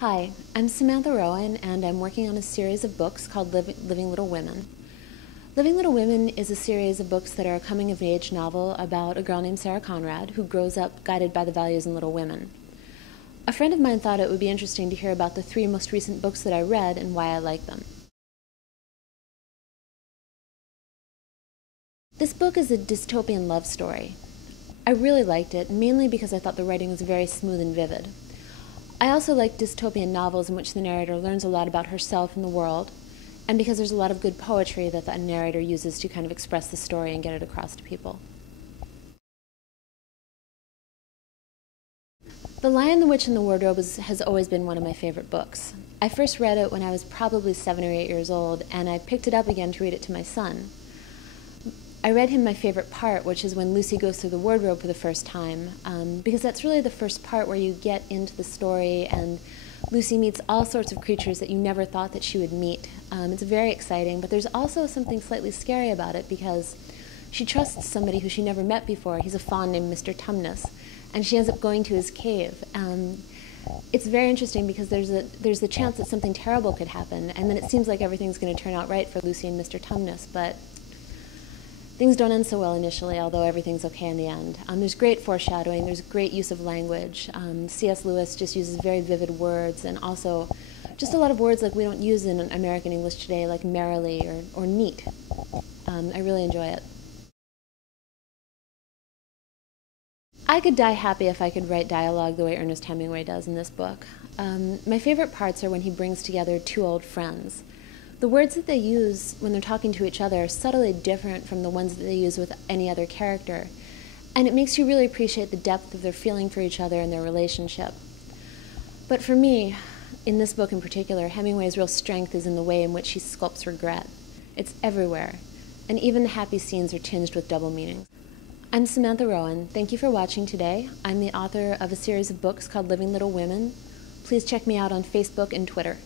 Hi, I'm Samantha Rowan, and I'm working on a series of books called Living Little Women. Living Little Women is a series of books that are a coming-of-age novel about a girl named Sarah Conrad who grows up guided by the values in Little Women. A friend of mine thought it would be interesting to hear about the three most recent books that I read and why I like them. This book is a dystopian love story. I really liked it, mainly because I thought the writing was very smooth and vivid. I also like dystopian novels in which the narrator learns a lot about herself and the world, and because there's a lot of good poetry that the narrator uses to kind of express the story and get it across to people. The Lion, the Witch, and the Wardrobe has always been one of my favorite books. I first read it when I was probably 7 or 8 years old, and I picked it up again to read it to my son. I read him my favorite part, which is when Lucy goes through the wardrobe for the first time, because that's really the first part where you get into the story and Lucy meets all sorts of creatures that you never thought that she would meet. It's very exciting, but there's also something slightly scary about it because she trusts somebody who she never met before. He's a faun named Mr. Tumnus, and she ends up going to his cave. It's very interesting because there's the chance that something terrible could happen, and then it seems like everything's going to turn out right for Lucy and Mr. Tumnus, but things don't end so well initially, although everything's okay in the end. There's great foreshadowing, there's great use of language. C.S. Lewis just uses very vivid words, and also just a lot of words like we don't use in American English today, like merrily or neat. I really enjoy it. I could die happy if I could write dialogue the way Ernest Hemingway does in this book. My favorite parts are when he brings together two old friends. The words that they use when they're talking to each other are subtly different from the ones that they use with any other character, and it makes you really appreciate the depth of their feeling for each other and their relationship. But for me, in this book in particular, Hemingway's real strength is in the way in which he sculpts regret. It's everywhere, and even the happy scenes are tinged with double meanings. I'm Samantha Rowan. Thank you for watching today. I'm the author of a series of books called Living Little Women. Please check me out on Facebook and Twitter.